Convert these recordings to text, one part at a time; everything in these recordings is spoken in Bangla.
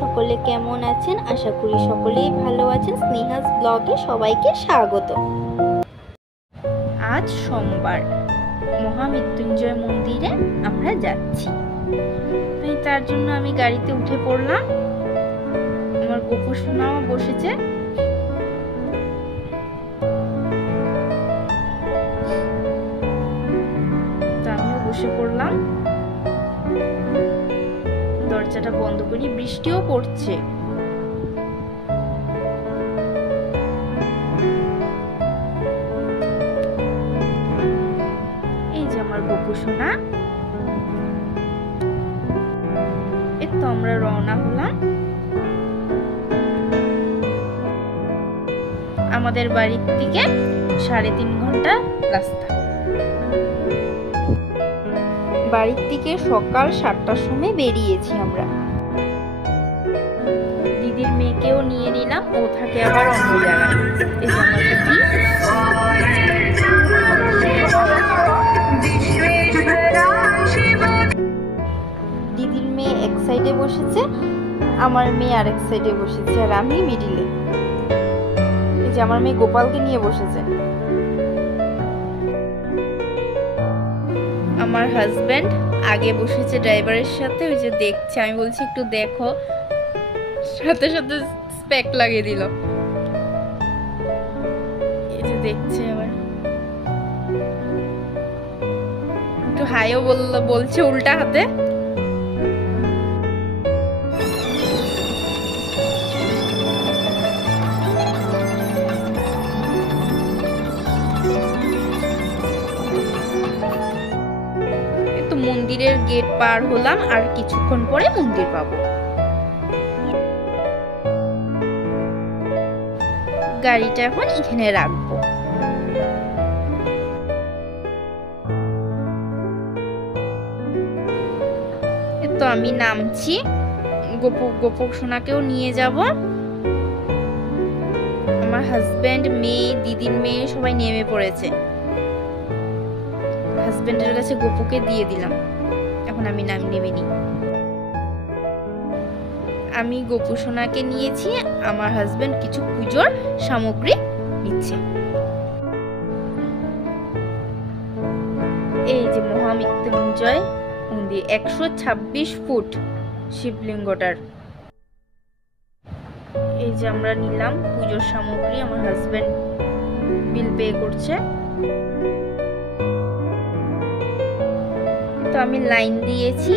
সকলে কেমন আছেন? আশা করি সকলেই ভালো আছেন। স্নেহাস ব্লগে সবাইকে স্বাগত। আজ সোমবার, মহামৃত্যুঞ্জয় মন্দিরে আমরা যাচ্ছি। তার জন্য আমি গাড়িতে উঠে পড়লাম। আমার গপু সোনাও বসেছে। আমিও বসে পড়লাম। দরজাটা বন্ধ করি, বৃষ্টিও পড়ছে। এই যে আমার গপু সোনা। এই তো আমরা রওনা হলাম। আমাদের বাড়ির থেকে 3.5 ঘন্টা রাস্তা। বাড়ির থেকে সকাল 7টার সময় বেরিয়েছি আমরা। দিদির মেয়েকেও নিয়ে নিলাম, ও থাকে আবার অন্য জায়গায়। দিদির মেয়ে এক সাইডে বসেছে, আমার মেয়ে আরেক সাইডে বসেছে, আর আমি মিডিলে। এই যে আমার মেয়ে গোপালকে নিয়ে বসেছে। আমার হাজবেন্ড আগে বসেছে ড্রাইভারের সাথে, ওই যে দেখছে। আমি বলছি একটু দেখো, সাথে সাথে স্পেক লাগিয়ে দিল। এই যে দেখছে, আবার একটু হাইও বলছে উল্টা হাতে। মন্দিরের গেট পার হলাম, আর কিছুক্ষণ পরে মন্দির পাবো। গাড়িটা এখন এখানে রাখবো। তো আমি নামছি, গোপু সোনাকেও নিয়ে যাব। আমার হাজবেন্ড, মেয়ে, দিদির মেয়ে সবাই নেমে পড়েছে। হাজবেন্ডের কাছে গপুকে দিয়ে দিলাম। এখন আমি নেমে নিই। আমি গপু সোনাকে নিয়েছি, আমার হাজবেন্ড কিছু পুজোর সামগ্রী নিচ্ছে। এই যে মহামৃত্যুঞ্জয় মন্দির, 126 ফুট শিবলিঙ্গটার। এই যে আমরা নিলাম পুজোর সামগ্রী, আমার হাজবেন্ড বিল পে করছে। তো আমি লাইন দিয়েছি,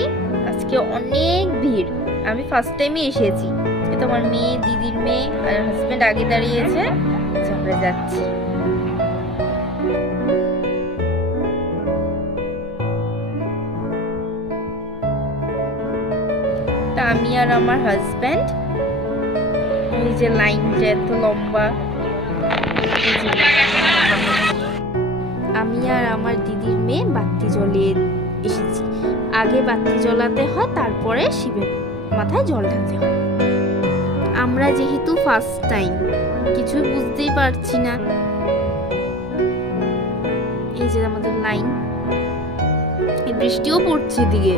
আজকে অনেক ভিড়। আমি ফার্স্ট টাইমে এসেছি। এটা আমার মেয়ে, দিদির মেয়ে আর হাজবেন্ড আগে দাঁড়িয়েছে। আমরা যাচ্ছি। তা আমি আর আমার হাজবেন্ড, এই যে লাইনটা এত লম্বা। আমি আর আমার দিদির মেয়ে বাতি জ্বলিয়ে এসেছি। আগে বাতি জ্বলাতে হয়, তারপরে শিবের মাথায় জল ঢালতে হয়। আমরা যেহেতু ফার্স্ট টাইম, কিছুই বুঝতেই পারছি না। এই যে আমাদের লাইন, বৃষ্টিও পড়ছে দিকে।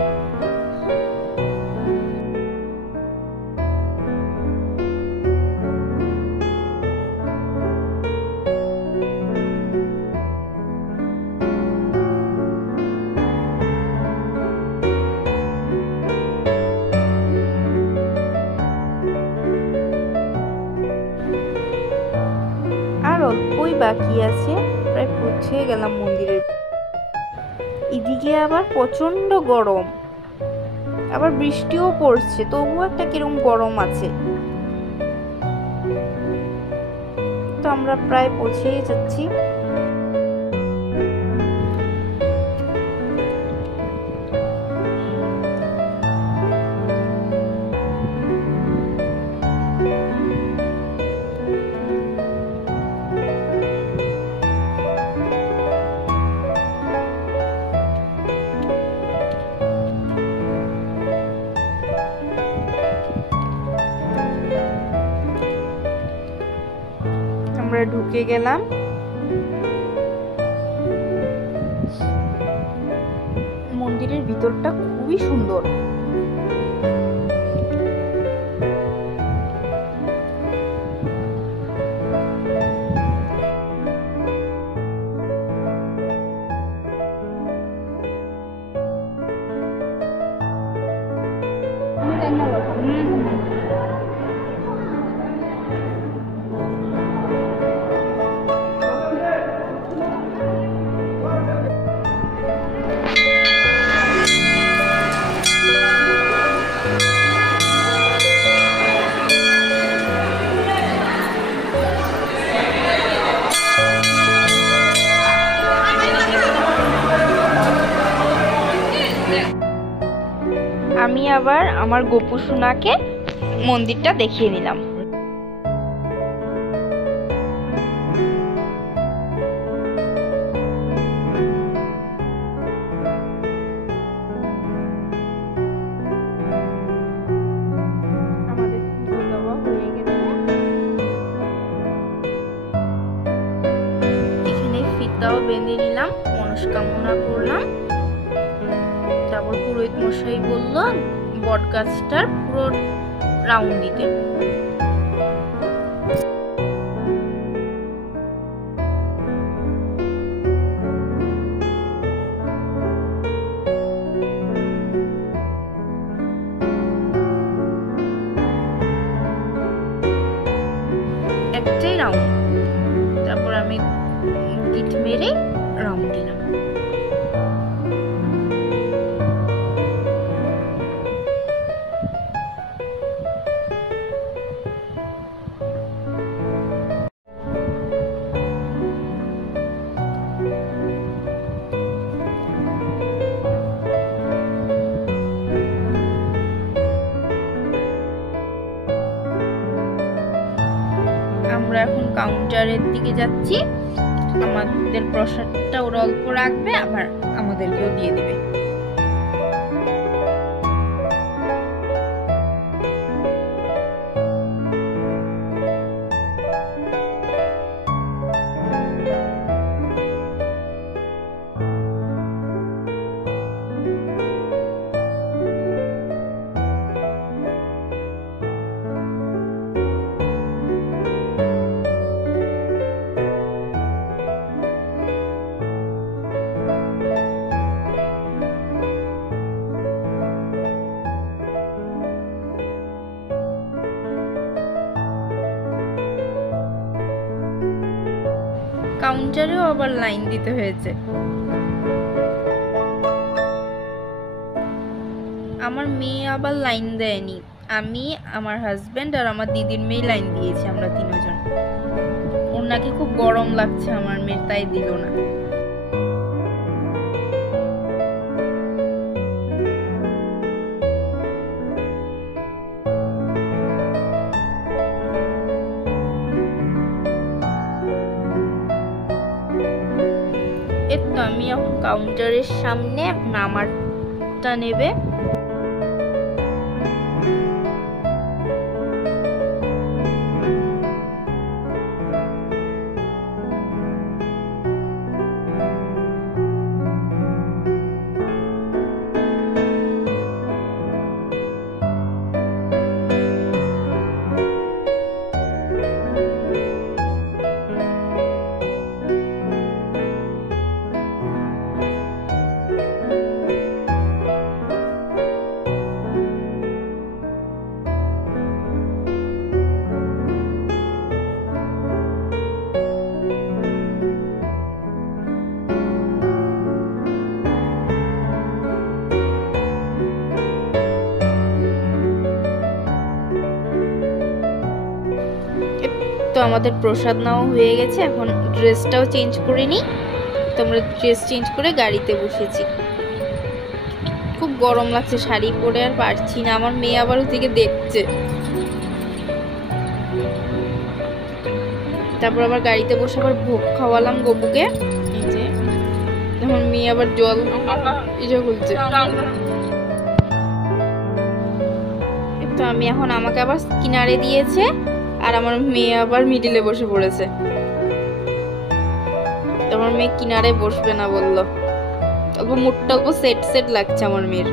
অল্পই বাকি আছে, প্রায় পৌঁছে গেলাম মন্দিরের। এদিকে আবার প্রচন্ড গরম, আবার বৃষ্টিও পড়ছে, তবুও একটা কিরকম গরম আছে। তো আমরা প্রায় পৌঁছেই যাচ্ছি। আমরা ঢুকে গেলাম। মন্দিরের ভিতরটা খুবই সুন্দর। আমি আবার আমার গোপু সোনাকে মন্দিরটা দেখিয়ে নিলাম। আমাদের পুজো দেওয়া হয়ে গেছে, এখানে ফিতাও বেঁধে নিলাম, মনস্কামনা করলাম। তারপর পুরোহিত মশাই বলল বট গাছটার পুরো রাউন্ড দিতে। একটাই রাউন্ড, তারপর আমি গিট মেরে রাউন্ড দিলাম। আমরা এখন কাউন্টারের দিকে যাচ্ছি, আমাদের প্রসাদটা ওরা অল্প রাখবে, আবার আমাদেরকেও দিয়ে দিবে। কাউন্টারেও আবার লাইন দিতে হয়েছে। আমার মেয়ে আবার লাইন দেয়নি, আমি, আমার হাজবেন্ড আর আমার দিদির মেয়ে লাইন দিয়েছি, আমরা তিনজন। ওর নাকি খুব গরম লাগছে আমার মেয়ের, তাই দিল না। তো আমি এখন কাউন্টারের সামনে আমারটা নেবে। তো আমাদের প্রসাদ নেওয়া হয়ে গেছে, এখন ড্রেসটাও চেঞ্জ করে নিই। তো আমরা ড্রেস চেঞ্জ করে গাড়িতে বসেছি। খুব গরম লাগছে, শাড়ি পরে আর পারছি না। আমার মেয়ে আবার ওদিকে দেখছে। তারপর আবার গাড়িতে বসে আবার ভোগ খাওয়ালাম গপুকে। এই যে আমার মেয়ে আবার জল এটা খুলছে। তো আমি এখন, আমাকে আবার কিনারে দিয়েছে আর আমার মেয়ে আবার মিডিলে বসে পড়েছে। আমার মেয়ে কিনারে বসবে না বললো, অল্প মুখটা অল্প সেট সেট লাগছে আমার মেয়ের।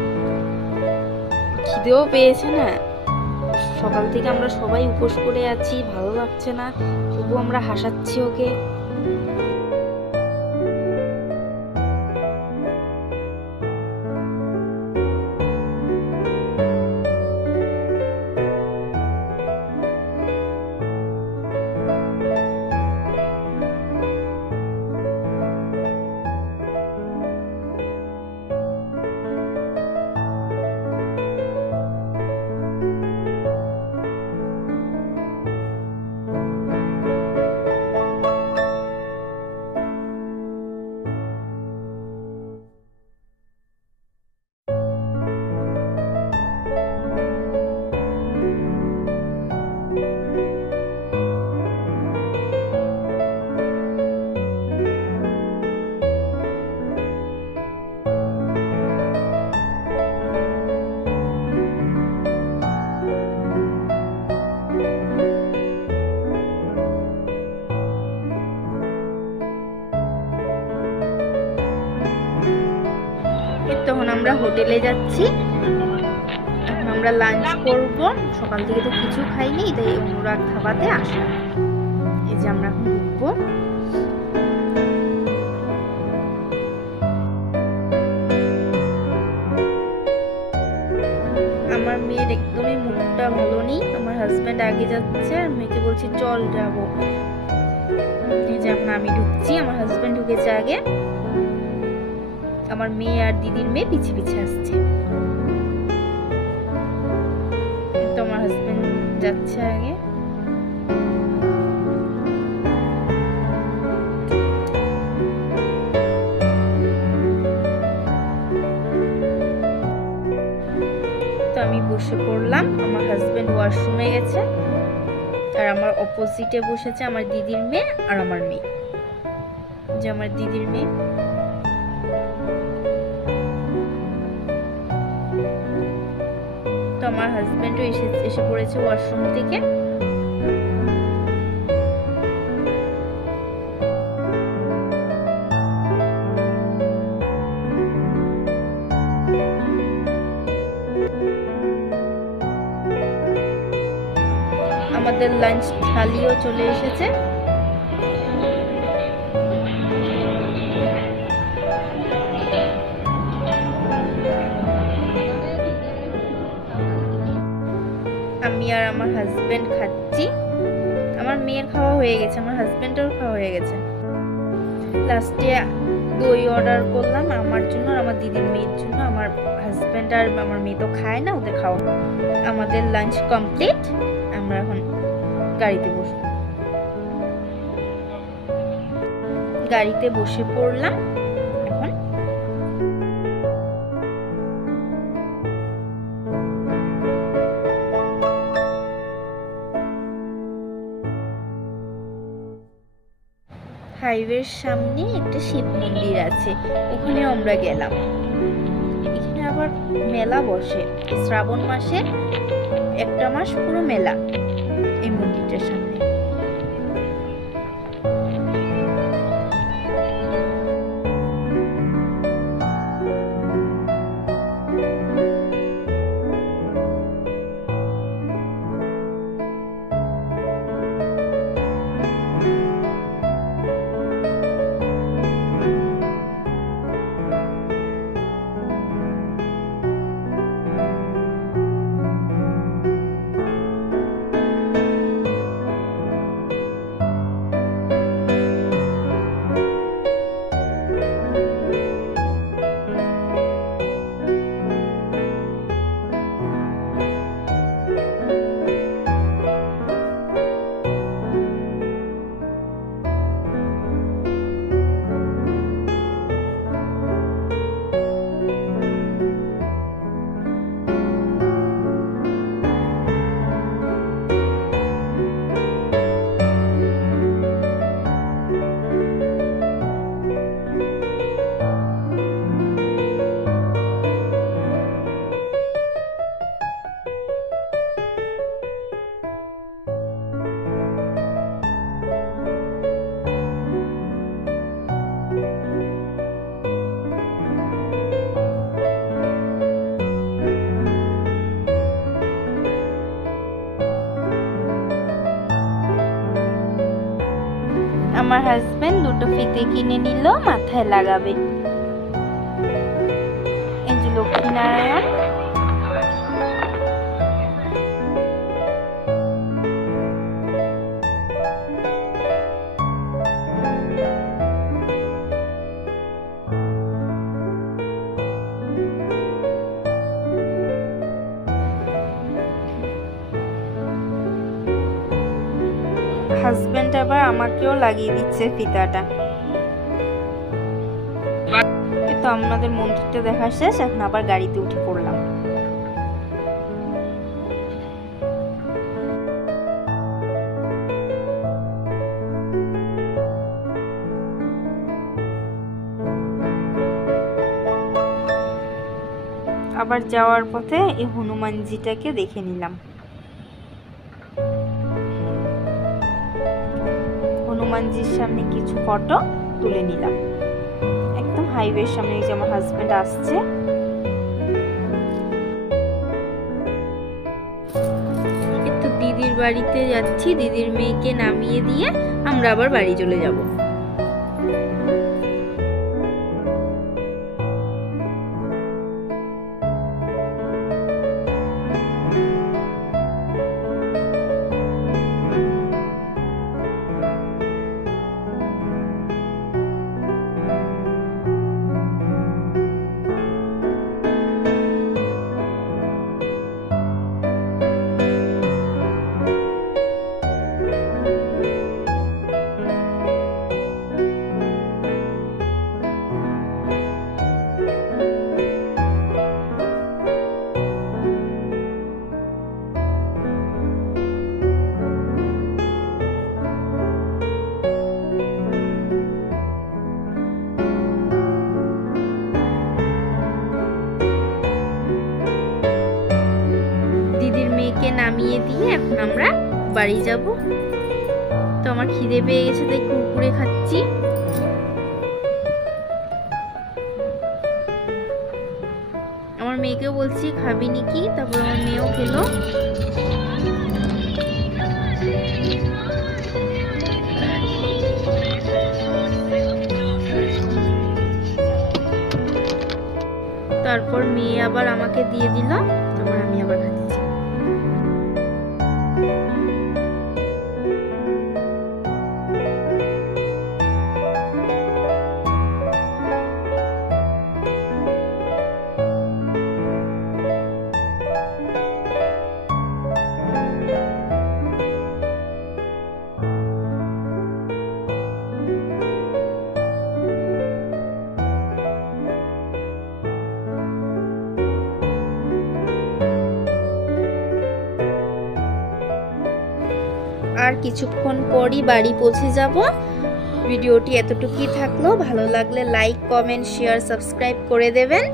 খিদেও পেয়েছে না, সকাল থেকে আমরা সবাই উপোস করে আছি, ভালো লাগছে না, তবু আমরা হাসাচ্ছি ওকে। আমরা হোটেলে যাচ্ছি, আমরা লাঞ্চ করব। সকাল থেকে তো কিছু খাইনি, তাই অনুরাগ ধাবাতে আসা। এই যে আমরা এখন ঢুকবো। আমার মেয়ের একদমই মুডটা ভালো নেই। আমার হাজব্যান্ড আগে যাচ্ছে আর মেয়েকে বলছি চল যাবো। এই যে এখন আমি ঢুকছি, আমার হাজব্যান্ড ঢুকেছে আগে, আমার মেয়ে আর দিদির মেয়ে পিছে পিছে আসছে। তো আমার হাজব্যান্ড যাচ্ছে আগে। তো আমি বসে পড়লাম, আমার হাজব্যান্ড ওয়াশরুমে গেছে আর আমার অপোজিটে বসেছে আমার দিদির মেয়ে আর আমার মেয়ে। যে আমার দিদির মেয়ে, তো আমার হাজব্যান্ডও এসে পড়েছে ওয়াশরুম থেকে। আমাদের লাঞ্চ থালিও চলে এসেছে। আমি আর আমার হাজবেন্ড খাচ্ছি। আমার মেয়ের খাওয়া হয়ে গেছে, আমার হাজবেন্ডের খাওয়া হয়ে গেছে। লাস্টে দই অর্ডার করলাম আমার জন্য আর আমার দিদির মেয়ের জন্য। আমার হাজবেন্ড আর আমার মেয়ে তো খায় না, ওদের খাওয়া। আমাদের লাঞ্চ কমপ্লিট, আমরা এখন গাড়িতে বসবো। গাড়িতে বসে পড়লাম এখন। হাইওয়ের সামনে একটা শিব মন্দির আছে, ওখানে আমরা গেলাম। এখানে আবার মেলা বসে শ্রাবণ মাসে, একটা মাস পুরো মেলা এই মন্দিরটার সামনে। আমার হাজবেন্ড দুটো ফিতে কিনে নিল, মাথায় লাগাবে। এই যে লক্ষ্মীনারায়ণ। হাজবেন্ড আবার আমাকেও লাগিয়ে দিচ্ছে ফিতাটা। তো আমাদের মন্দিরটা দেখা শেষ, এখন আবার গাড়িতে উঠে পড়লাম। আবার যাওয়ার পথে এই হনুমানজিটাকে দেখে নিলাম। হনুমানজির সামনে কিছু ফটো তুলে নিলাম। একদম হাইওয়ের সামনে। এই যে আমার হাজবেন্ড আসছে, বাড়িতে যাচ্ছি, দিদির মেয়েকে নামিয়ে দিয়ে আমরা আবার বাড়ি চলে যাব। মেয়েকে নামিয়ে দিয়ে এখন আমরা বাড়ি যাব। তো আমার খিদে পেয়ে গেছে, তাই কুরকুরে খাচ্ছি। আমার মেয়েকেও বলছি খাবি নাকি, তারপর আমার মেয়েও খেলো। তারপর মেয়ে আবার আমাকে দিয়ে দিল, তারপর আমি আবার খাচ্ছি। আর কিছুক্ষণ পরই বাড়ি পৌঁছে যাব। ভিডিওটি এতটুকুই থাকলো। ভালো লাগলে লাইক, কমেন্ট, শেয়ার, সাবস্ক্রাইব করে দেবেন।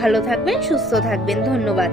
ভালো থাকবেন, সুস্থ থাকবেন। ধন্যবাদ।